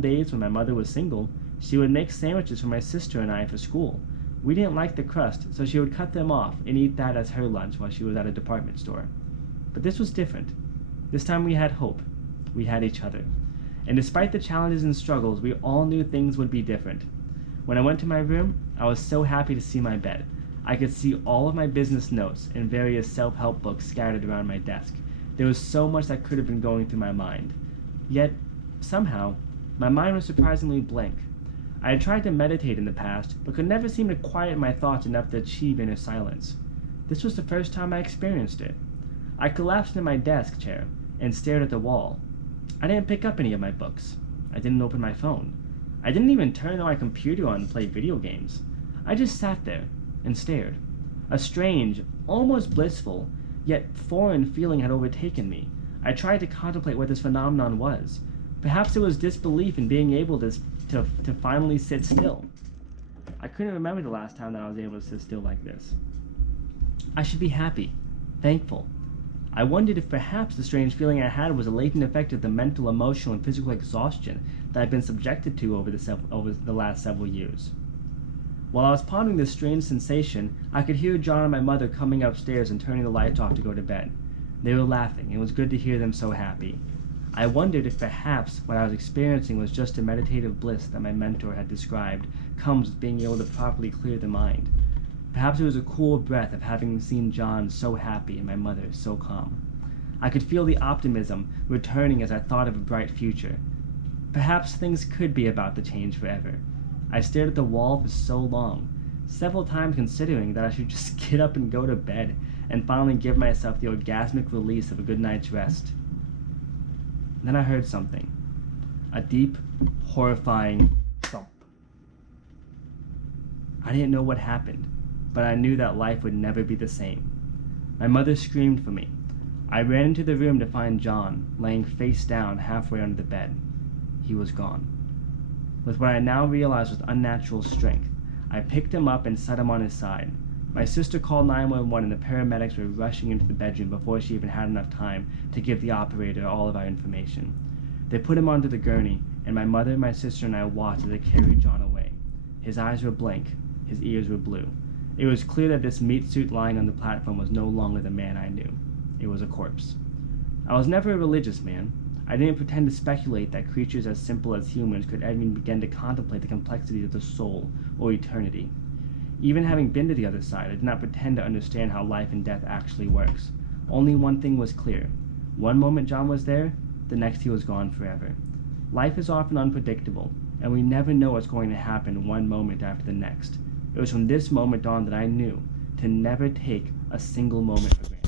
days when my mother was single, she would make sandwiches for my sister and I for school. We didn't like the crust, so she would cut them off and eat that as her lunch while she was at a department store. But this was different. This time we had hope. We had each other. And despite the challenges and struggles, we all knew things would be different. When I went to my room, I was so happy to see my bed. I could see all of my business notes and various self-help books scattered around my desk. There was so much that could have been going through my mind. Yet, somehow, my mind was surprisingly blank. I had tried to meditate in the past, but could never seem to quiet my thoughts enough to achieve inner silence. This was the first time I experienced it. I collapsed in my desk chair and stared at the wall. I didn't pick up any of my books. I didn't open my phone. I didn't even turn my computer on to play video games. I just sat there and stared. A strange, almost blissful, yet foreign feeling had overtaken me. I tried to contemplate what this phenomenon was. Perhaps it was disbelief in being able to finally sit still. I couldn't remember the last time that I was able to sit still like this. I should be happy, thankful. I wondered if perhaps the strange feeling I had was a latent effect of the mental, emotional, and physical exhaustion that I'd been subjected to over the last several years. While I was pondering this strange sensation, I could hear John and my mother coming upstairs and turning the lights off to go to bed. They were laughing, and it was good to hear them so happy. I wondered if perhaps what I was experiencing was just a meditative bliss that my mentor had described comes with being able to properly clear the mind. Perhaps it was a cool breath of having seen John so happy and my mother so calm. I could feel the optimism returning as I thought of a bright future. Perhaps things could be about to change forever. I stared at the wall for so long, several times considering that I should just get up and go to bed and finally give myself the orgasmic release of a good night's rest. Then I heard something. A deep, horrifying thump. I didn't know what happened, but I knew that life would never be the same. My mother screamed for me. I ran into the room to find John, laying face down halfway under the bed. He was gone. With what I now realized was unnatural strength, I picked him up and set him on his side. My sister called 911 and the paramedics were rushing into the bedroom before she even had enough time to give the operator all of our information. They put him onto the gurney, and my mother, my sister, and I watched as they carried John away. His eyes were blank, his ears were blue. It was clear that this meat suit lying on the platform was no longer the man I knew. It was a corpse. I was never a religious man. I didn't pretend to speculate that creatures as simple as humans could even begin to contemplate the complexities of the soul or eternity. Even having been to the other side, I did not pretend to understand how life and death actually works. Only one thing was clear. One moment John was there, the next he was gone forever. Life is often unpredictable, and we never know what's going to happen one moment after the next. It was from this moment on that I knew to never take a single moment for granted.